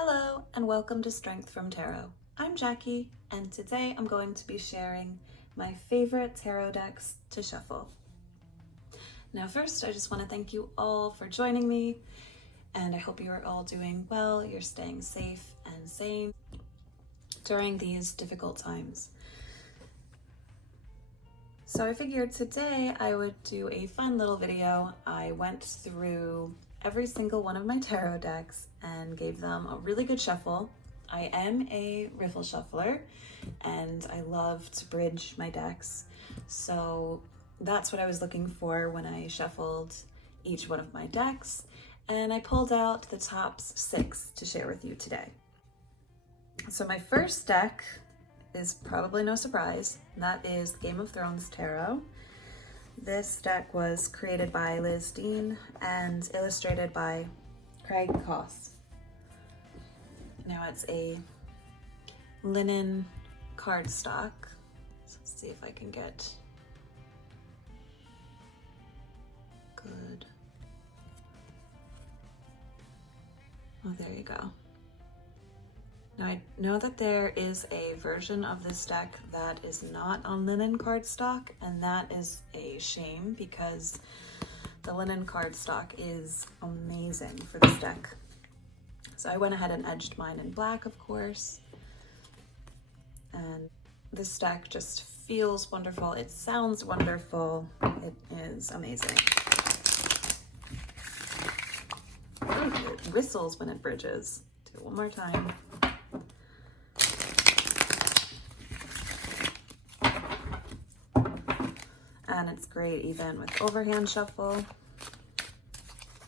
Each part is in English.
Hello and welcome to Strength from Tarot. I'm Jackie and today I'm going to be sharing my favorite tarot decks to shuffle. Now first, I just want to thank you all for joining me and I hope you are all doing well, you're staying safe and sane during these difficult times. So I figured today I would do a fun little video. I went through every single one of my tarot decks and gave them a really good shuffle. I am a riffle shuffler and I love to bridge my decks. So that's what I was looking for when I shuffled each one of my decks. And I pulled out the top 6 to share with you today. So my first deck is probably no surprise. That is Game of Thrones Tarot. This deck was created by Liz Dean and illustrated by Craig Koss. Now it's a linen cardstock. So let's see if I can get good. Oh, there you go. Now I know that there is a version of this deck that is not on linen cardstock, and that is a shame because the linen cardstock is amazing for this deck. So I went ahead and edged mine in black, of course, and this deck just feels wonderful. It sounds wonderful. It is amazing. Ooh, it whistles when it bridges. Do it one more time. And it's great even with overhand shuffle.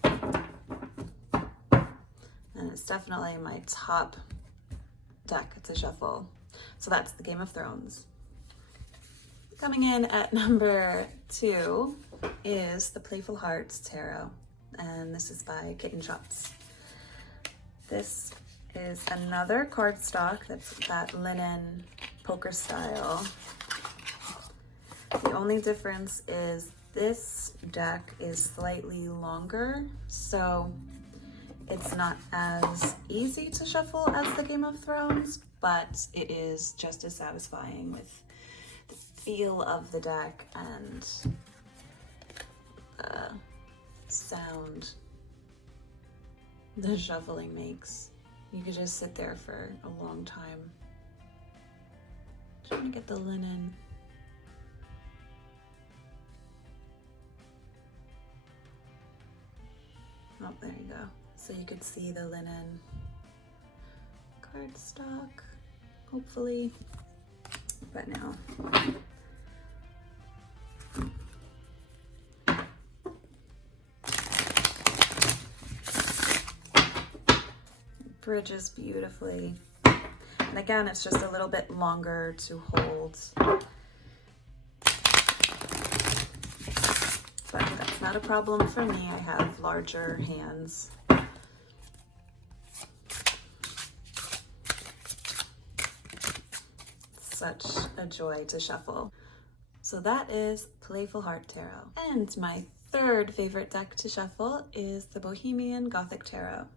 And it's definitely my top deck to shuffle. So that's the Game of Thrones. Coming in at number 2 is the Playful Hearts Tarot. And this is by Kitten Shops. This is another cardstock that's that linen poker style. The only difference is this deck is slightly longer, so it's not as easy to shuffle as the Game of Thrones, but it is just as satisfying with the feel of the deck and the sound the shuffling makes. You could just sit there for a long time. Trying to get the linen. Oh, there you go. So you could see the linen cardstock, hopefully. But no. It bridges beautifully. And again, it's just a little bit longer to hold. But that's not a problem for me. I have larger hands. Such a joy to shuffle. So that is Playful Heart Tarot. And my third favorite deck to shuffle is the Bohemian Gothic Tarot.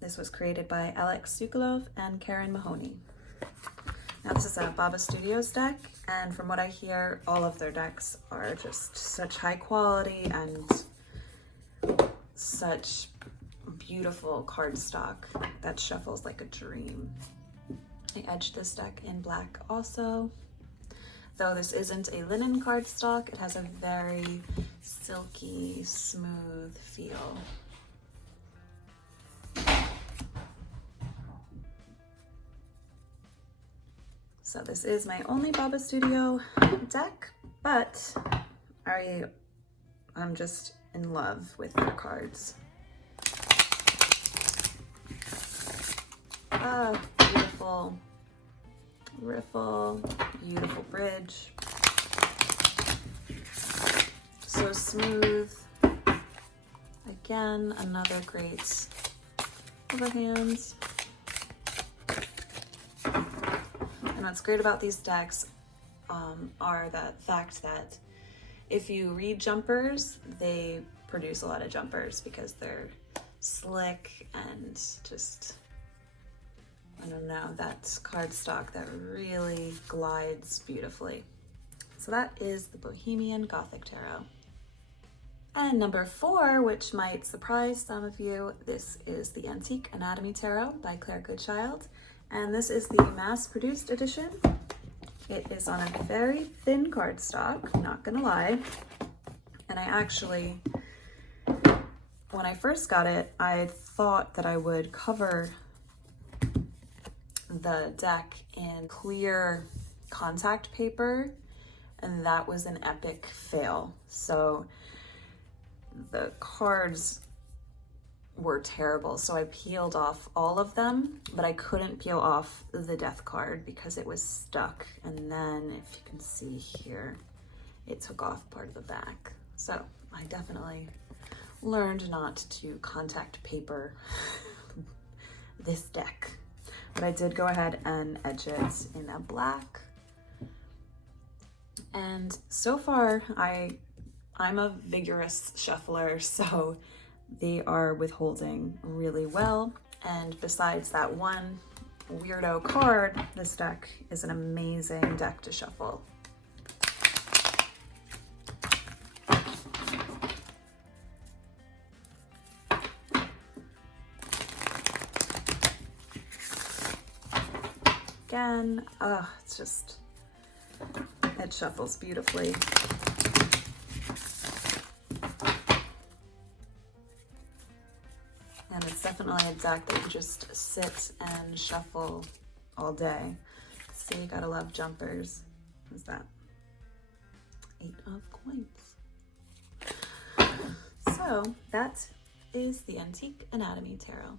This was created by Alex Sokolov and Karen Mahoney. Now this is a Baba Studios deck, and from what I hear, all of their decks are just such high quality and such beautiful cardstock that shuffles like a dream. I edged this deck in black also. Though this isn't a linen cardstock, it has a very silky, smooth feel. So this is my only Baba Studio deck, but I'm just in love with their cards. Ah, beautiful riffle, beautiful bridge. So smooth. Again, another great overhands. And what's great about these decks are the fact that if you read jumpers, they produce a lot of jumpers because they're slick and just I don't know, that cardstock that really glides beautifully. So that is the Bohemian Gothic Tarot. And number 4, which might surprise some of you, this is the Antique Anatomy Tarot by Claire Goodchild. And this is the mass-produced edition. It is on a very thin cardstock, not gonna lie. And I actually, when I first got it, I thought that I would cover the deck in clear contact paper, and that was an epic fail. So the cards were terrible. So I peeled off all of them, but I couldn't peel off the death card because it was stuck. And then if you can see here, it took off part of the back. So I definitely learned not to contact paper this deck. But I did go ahead and edge it in a black. And so far, I'm a vigorous shuffler, so they are withholding really well. And besides that one weirdo card, this deck is an amazing deck to shuffle. Again, it's just, it shuffles beautifully. And it's definitely a deck that you just sit and shuffle all day. See, you gotta love jumpers. What's that? 8 of coins. So that is the Antique Anatomy Tarot.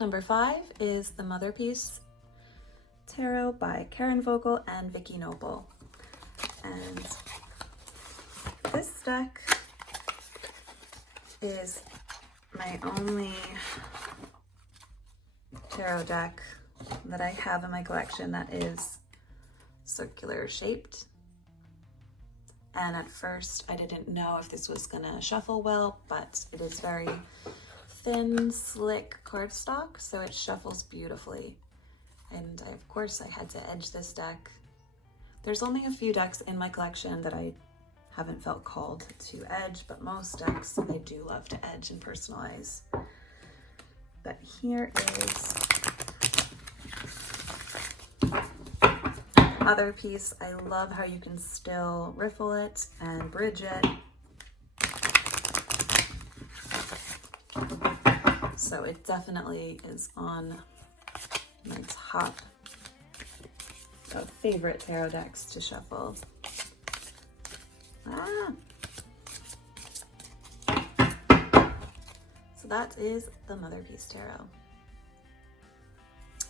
Number 5 is the Motherpeace Tarot by Karen Vogel and Vicky Noble. And this deck is my only tarot deck that I have in my collection that is circular shaped. And at first I didn't know if this was gonna shuffle well, but it is very thin, slick cardstock, so it shuffles beautifully. And of course I had to edge this deck. There's only a few decks in my collection that I haven't felt called to edge, but most decks I do love to edge and personalize. But here is Motherpeace. I love how you can still riffle it and bridge it. So it definitely is on my top of favorite tarot decks to shuffle. So that is the Motherpeace Tarot.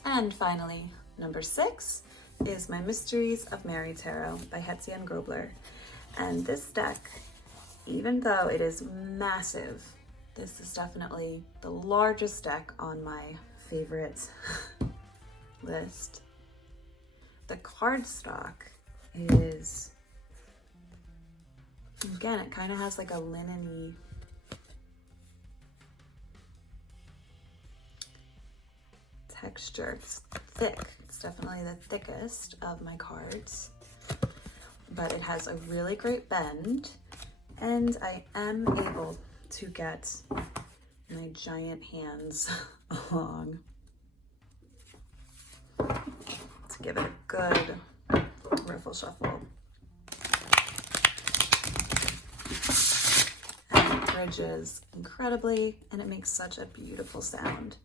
And finally, number 6 is my Mysteries of Mary Tarot by Hetzian Grobler. And this deck, even though it is massive, this is definitely the largest deck on my favorite list. The cardstock is, again, it kind of has like a linen-y texture. It's thick. It's definitely the thickest of my cards, but it has a really great bend, and I am able to get my giant hands along to give it a good riffle shuffle. And it bridges incredibly, and it makes such a beautiful sound.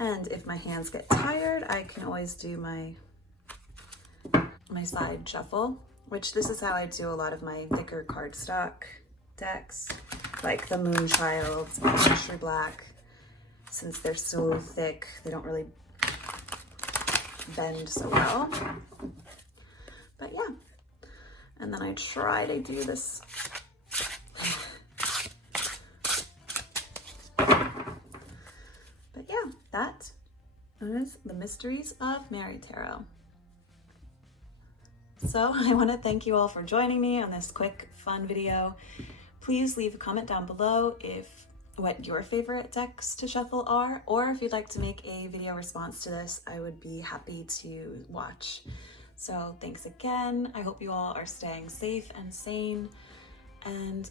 And if my hands get tired, I can always do my side shuffle, which this is how I do a lot of my thicker cardstock decks, like the Moonchild and Mystery Black. Since they're so thick, they don't really bend so well. But yeah, and then I try to do this. But yeah, that is the Mysteries of Mary Tarot. So I want to thank you all for joining me on this quick, fun video. Please leave a comment down below what your favorite decks to shuffle are, or if you'd like to make a video response to this, I would be happy to watch. So thanks again. I hope you all are staying safe and sane, and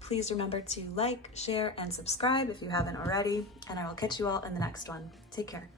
please remember to like, share, and subscribe if you haven't already, and I will catch you all in the next one. Take care.